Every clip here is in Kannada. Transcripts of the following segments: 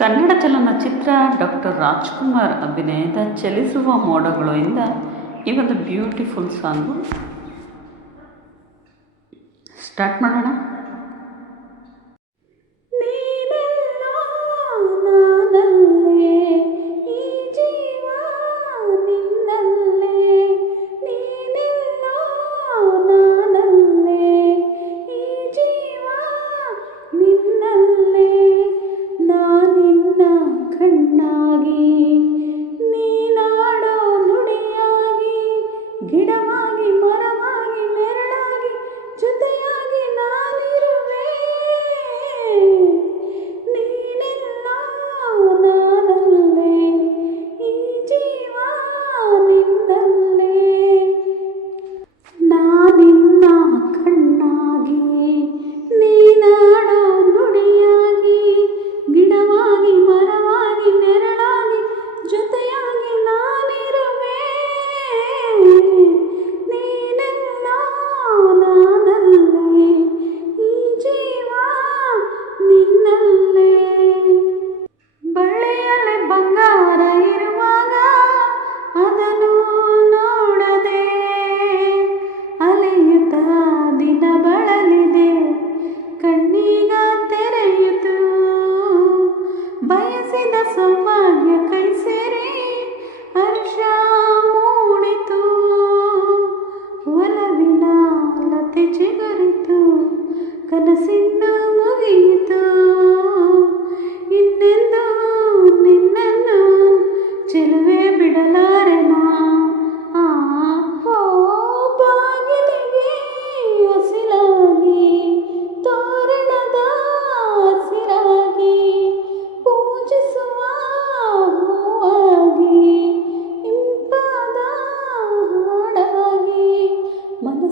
ಕನ್ನಡ ಚಲನಚಿತ್ರ ಡಾಕ್ಟರ್ ರಾಜ್ಕುಮಾರ್ ಅಭಿನಯದ ಚಲಿಸುವ ಮೋಡಗಳು ಇಂದ ಈ ಒಂದು ಬ್ಯೂಟಿಫುಲ್ ಸಾಂಗು. ಸ್ಟಾರ್ಟ್ ಮಾಡೋಣ. गिडवा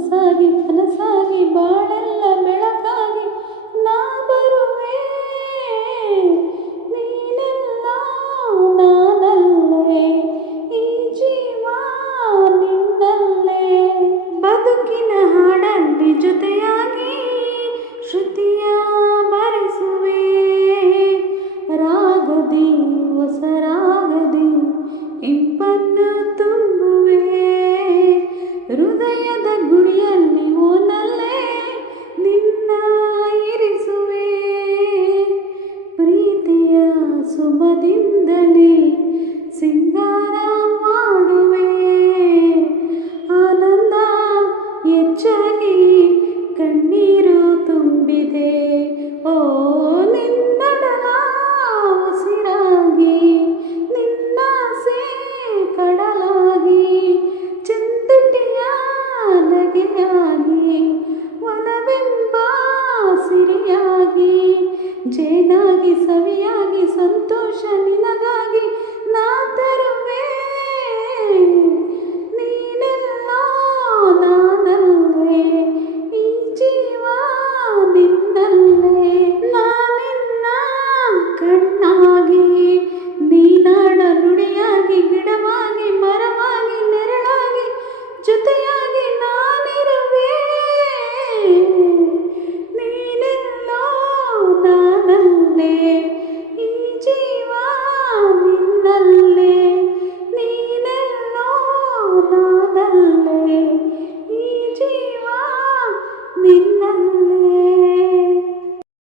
ಸೊಗಸಾಗಿ ಕನಸಾಗಿ, ಬಾಳೆಲ್ಲ ಬೆಳಕಾಗಿ ನಾ ಬರುವೆ. ನೀನೆಲ್ಲ ನಾನಲ್ಲೇ, ಈ ಜೀವ ನಿನ್ನಲ್ಲೇ. ಬದುಕಿನ ಹಾಡಲ್ಲಿ ಜೊತೆಯಾಗಿ ಶ್ರುತಿಯ ಬರೆಸುವೆ ರಾಗದಿ, ಹೊಸರಾ ಆತ್ಮದಿಂದಲೇ